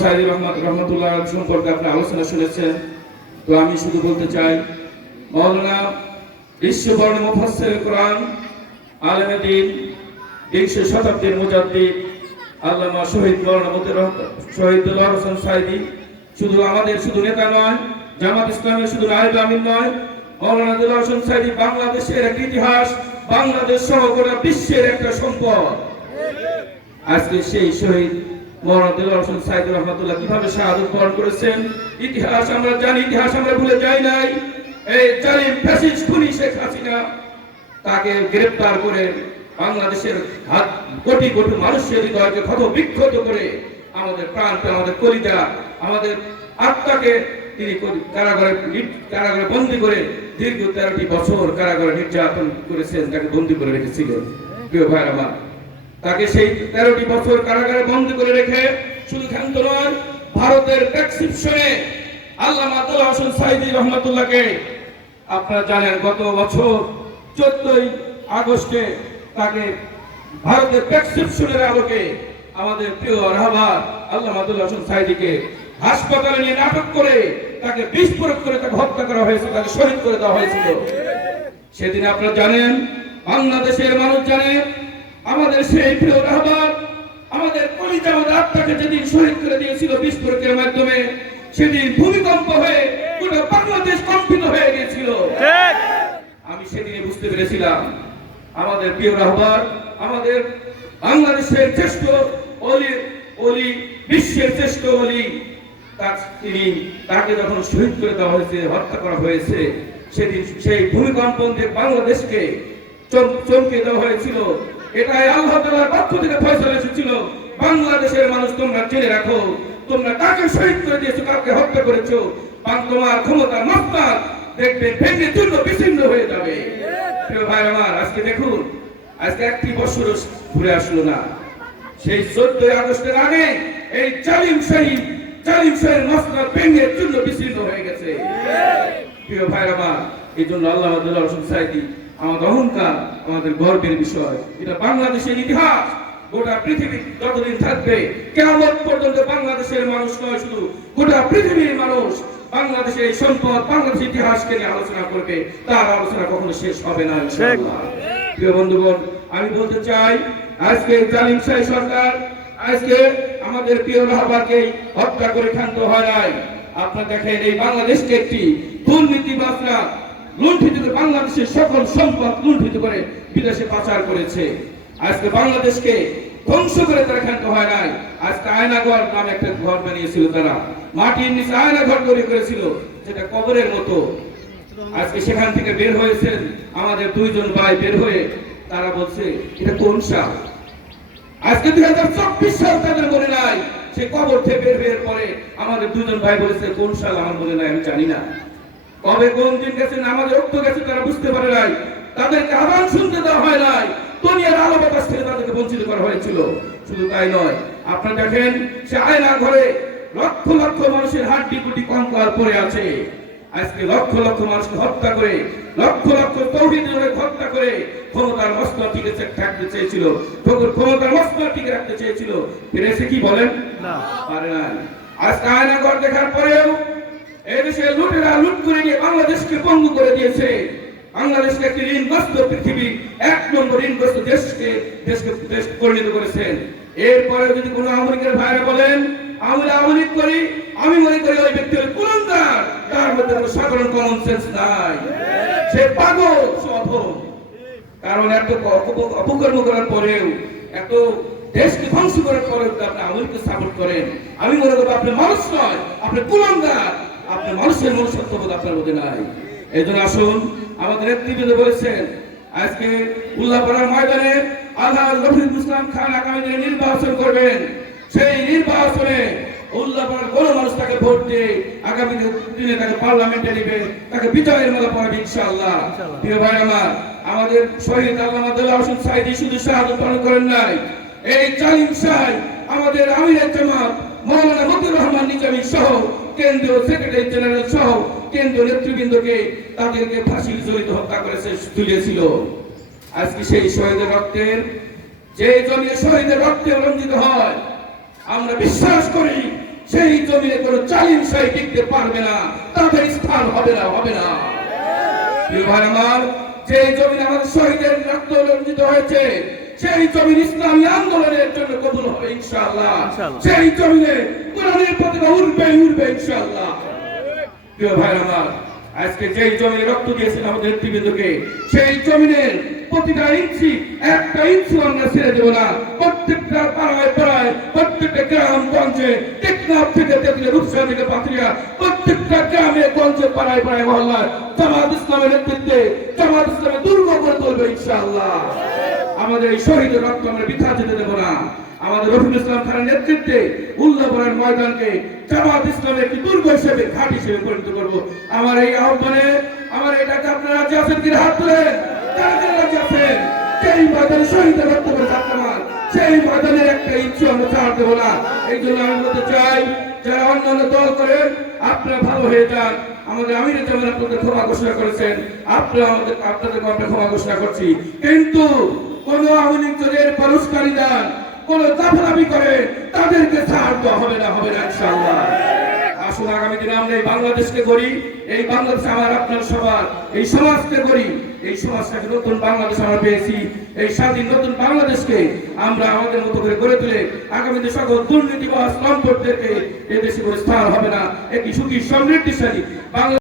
সাইদি রহমত রহমতুল্লাহ সম্পর্কে আপনি আলোচনা শুনেছেন। তো আমি শুধু বলতে চাই, মৌলানা বিশ্ববর্ণ মুফাসসির কোরআন, আলেমে দিন, বিংশ শতাব্দীর মুজাদ্দিদ, আল্লামা শহীদ মৌলানা মতিউর রহমান শহীদ দুলার হোসেন সাইদি, শুধু আমাদের শুধু নেতা নয়, জামাত ইসলামের শুধু নায়েব আমিন নয়, মৌলানা দুলার হোসেন সাইদি বাংলাদেশের এক ইতিহাস, বাংলাদেশ সহ গোটা বিশ্বের একটা সম্পদ। আজকে সেই শহীদ তাকে করে বাংলাদেশের কোটি কোটি মানুষের হৃদয়কে ক্ষত বিক্ষত করে আমাদের প্রাণকে আমাদের কলিজা, আমাদের আত্মাকে তিনি কারাগারে কারাগারে বন্দি করে দীর্ঘ তেরোটি বছর কারাগারে নির্যাতন করেছেন, তাকে বন্দি করে রেখেছিলেন। প্রিয় ভাই আমার তাকে সেই তেরোটি বছর কারাগারে বন্দী করে রেখে শুধু ক্ষান্ত নয়, ভারতের প্রেসক্রিপশনে আল্লাহ আব্দুল হোসেন সাইদি রহমতুল্লাহকে আপনারা জানেন গত বছর চোদ্দই আগস্টে তাকে ভারতের প্রেসক্রিপশনের আলোকে আমাদের প্রিয় রাহবার আল্লাহ আব্দুল হোসেন সাইদিকে হাসপাতালে নিয়ে নাটক করে তাকে বিস্ফোরক করে তাকে হত্যা করা হয়েছে, তাকে শহীদ করে দেওয়া হয়েছিল। সেদিন আপনারা জানেন, বাংলাদেশের মানুষ জানে আমাদের সেই প্রিয় রাহবার আমাদের কলিজা আমাদের আত্মাকে যেদিন শহীদ করে দিয়েছিল বিস্ফোরকের মাধ্যমে সেদিন ভূমিকম্প হয়ে গোটা বাংলাদেশ কম্পিত হয়ে গিয়েছিল। আমি সেদিনে বুঝতে পেরেছিলাম আমাদের প্রিয় রাহবার আমাদের বাংলাদেশের শ্রেষ্ঠ অলি অলি বিশ্বের শ্রেষ্ঠ অলি তার- তিনি তাকে যখন শহীদ করে দেওয়া হয়েছে হত্যা করা হয়েছে সেদিন সেই ভূমিকম্প দিয়ে বাংলাদেশকে চমকে দেওয়া হয়েছিল। এটাই আল্লাহ তাআলার পক্ষ থেকে ফয়সালা এসেছিল। বাংলাদেশের মানুষ, তোমরা জেনে রাখো, তোমরা কাকে শহীদ করে দিয়েছ, কাকে হত্যা করেছ তোমার ক্ষমতা মস্তার দেখবে ভেঙে চূর্ণ বিচ্ছিন্ন হয়ে যাবে। ভাই আমার, আজকে দেখুন, আজকে একটি বছর ঘুরে আসলো না। সেই চোদ্দই আগস্টের আগে এই জালিম শহীদ জালিম শহীদ মসলা ভেঙে চূর্ণ বিচ্ছিন্ন হয়ে গেছে। প্রিয় ভাই আমার, এই জন্য আল্লাহ রসুল আমাদের অহংকার, আমাদের গর্বের বিষয়। এটা বাংলাদেশের ইতিহাস। গোটা পৃথিবী যতদিন থাকবে কেমন পর্যন্ত বাংলাদেশের মানুষ নয় শুধু, গোটা পৃথিবীর মানুষ বাংলাদেশের এই সম্পদ, বাংলাদেশের ইতিহাসকে নিয়ে আলোচনা করবে। তার আলোচনা কখনো শেষ হবে না প্রিয় বন্ধুগণ, আমি বলতে চাই, আজকে জালিম শাহী সরকার, আজকে আমাদের প্রিয় রাহবারকে হত্যা করে ক্ষান্ত হয় নাই। আপনার দেখেন, এই বাংলাদেশকে একটি দুর্নীতিবাজরা লুণ্ঠিত করে বাংলাদেশের সকল সম্পদ লুণ্ঠিত করে বিদেশে পাচার করেছে। আজকে বাংলাদেশকে ধ্বংস করে তারা ক্ষান্ত হয় নাই। আজকে আয়নাঘর নামে একটা ঘর বানিয়েছিল তারা। মাটির নিচে আয়না ঘর তৈরি করেছিল, যেটা কবরের মতো। আজকে সেখান থেকে বের হয়েছেন আমাদের দুইজন ভাই বের হয়ে, তারা বলছে, এটা কোন সাল আজকে দুই হাজার চব্বিশ সাল তাদের মনে নাই। সে কবর থেকে বের হয়ে পরে আমাদের দুজন ভাই বলেছে, কোন সাল আমার মনে নাই, আমি জানি না। কবে কোন দিন গেছেন আমাদের রক্ত গেছে তারা বুঝতে পারে নাই। তাদেরকে আহ্বান শুনতে দেওয়া হয় নাই। দুনিয়ার আলো বাতাস থেকে তাদেরকে বঞ্চিত করা হয়েছিল। শুধু তাই নয় আপনারা দেখেন সে আয়না ঘরে লক্ষ লক্ষ মানুষের হাড্ডি কুটি কঙ্কাল পড়ে আছে। আজকে লক্ষ লক্ষ মানুষকে হত্যা করে লক্ষ লক্ষ তৌহিদের হত্যা করে ক্ষমতার মস্ত টিকে থাকতে চেয়েছিল। ক্ষমতার মস্ত টিকে রাখতে চেয়েছিল। ফিরে এসে কি বলেন? না। পারে না আজকে আয়না ঘর দেখার পরেও এই লুটেরা লুট করে নিয়ে বাংলাদেশকে পঙ্গু করে দিয়েছে। বাংলাদেশকে একটি ঋণগ্রস্ত পৃথিবী, এক নম্বর ঋণগ্রস্ত দেশকে দেশকে, দেশ পরিণত করেছেন এরপরে যদি কোনো আমেরিকার ভাইরা বলেন আমরা আমেরিক করি, আমি মনে করি ওই ব্যক্তি হল কুলঙ্গার, তার মধ্যে কোনো সাধারণ কমন সেন্স নাই। সে পাগল, সে অধম। কারণ এত অপ- অপকর্ম করার পরেও, এত দেশকে ধ্বংস করার পরেও আপনি আমেরিকা সাপোর্ট করেন, আমি মনে করব আপনি মানুষ নয়, আপনি কুলঙ্গার। আপনি মানুষের মনুষ্যত্ববোধ আপনার মধ্যে নাই। এই জন্য আসুন, আমাদের নেতৃবৃন্দ বলেছেন, আজকে উল্লাপাড়ার ময়দানে আল্লাহ রফিকুল ইসলাম খান আগামী দিনে নির্বাচন করবেন। সেই নির্বাচনে উল্লাপাড়ার কোনো মানুষ তাকে ভোট দিয়ে আগামী দিনে তাকে পার্লামেন্টে নিবে তাকে বিজয়ের মালা পড়াবে ইনশাআল্লাহ। প্রিয় ভাই আমার, আমাদের শহীদ আল্লাহ আব্দুল্লাহ হোসেন সাইদি শুধু শাহাদত পালন করেন নাই। এই জালিম সাহেব, আমাদের আমিরের জামাত মৌলানা মতিউর রহমান, নিজামী সহ কেন্দ্রীয় সেক্রেটারি জেনারেল সহ কেন্দ্রীয় নেতৃবৃন্দকে তাদেরকে ফাঁসি জড়িত হত্যা করেছে, তুলেছিল। আজকে সেই শহীদের রক্তের যে জমিয়ে শহীদের রক্তে রঞ্জিত হয়, আমরা বিশ্বাস করি সেই জমিনে কোনো চালিম সাই টিকতে পারবে না, তাদের স্থান হবে না হবে না। আমার, যে জমিন আমাদের শহীদের রক্ত রঞ্জিত হয়েছে সেই জমিন ইসলামী আন্দোলনের জন্য কবুল হবে ইনশাআল্লাহ। সেই জমিনে কোরআনের পতাকা উঠবে উঠবে ইনশাআল্লাহ। প্রিয় ভাই আমার আজকে যেই জমিনে রক্ত দিয়েছেন আমাদের নেতৃবৃন্দকে সেই জমিনের প্রতিটা ইঞ্চি একটা ইঞ্চি আমরা ছেড়ে দেবো না। প্রত্যেকটা পাড়ায় পাড়ায় প্রত্যেকটা গ্রাম গঞ্জে টেকনাফ থেকে তেতুলিয়া রূপসা থেকে পাথরিয়া প্রত্যেকটা গ্রামে গঞ্জে পাড়ায় পাড়ায় মহল্লায় জামাত ইসলামের নেতৃত্বে জামাত ইসলামের দুর্গ করে তুলবে ইনশাআল্লাহ। আমাদের এই শহীদের রক্ত আমরা বৃথা যেতে দেবো না। আমাদের রফিকুল ইসলাম খানের নেতৃত্বে উল্লাপনের ময়দানকে জামাত ইসলামের একটি দুর্গ হিসেবে, ঘাট হিসেবে পরিণত করব। আমার এই আহ্বানে, আমার এটাকে আপনারা রাজি আছেন কি হাত রাজি আছেন? সেই ময়দানে শহীদের রক্ত করে সেই ময়দানের একটা ইচ্ছু আমরা ছাড় দেবো না। এই জন্য আমি বলতে চাই, যারা অন্যান্য দল করেন, আপনারা ভালো হয়ে যান। আমাদের যেমন আপনাদের ক্ষমা ঘোষণা করেছেন। আপনারা আমাদের আপনাদের আমরা ক্ষমা ঘোষণা করছি। কিন্তু কোন আওয়ামী লীগ যদি এর দেন কোন দাফাদাফি করে, তাদেরকে ছাড় দেওয়া হবে না হবে না, ইনশাআল্লাহ। আসুন, আগামী দিনে আমরা এই বাংলাদেশকে গড়ি, এই বাংলাদেশ আমার আপনার সবার, এই সমাজকে গড়ি, এই সমাজটাকে নতুন বাংলাদেশ আমরা পেয়েছি, এই স্বাধীন নতুন বাংলাদেশকে আমরা আমাদের মতো করে গড়ে তুলে আগামী দিনে সকল দুর্নীতিবাস লম্পটদেরকে এদেশে করে স্থান হবে না। একটি সুখী, সমৃদ্ধিশালী বাংলা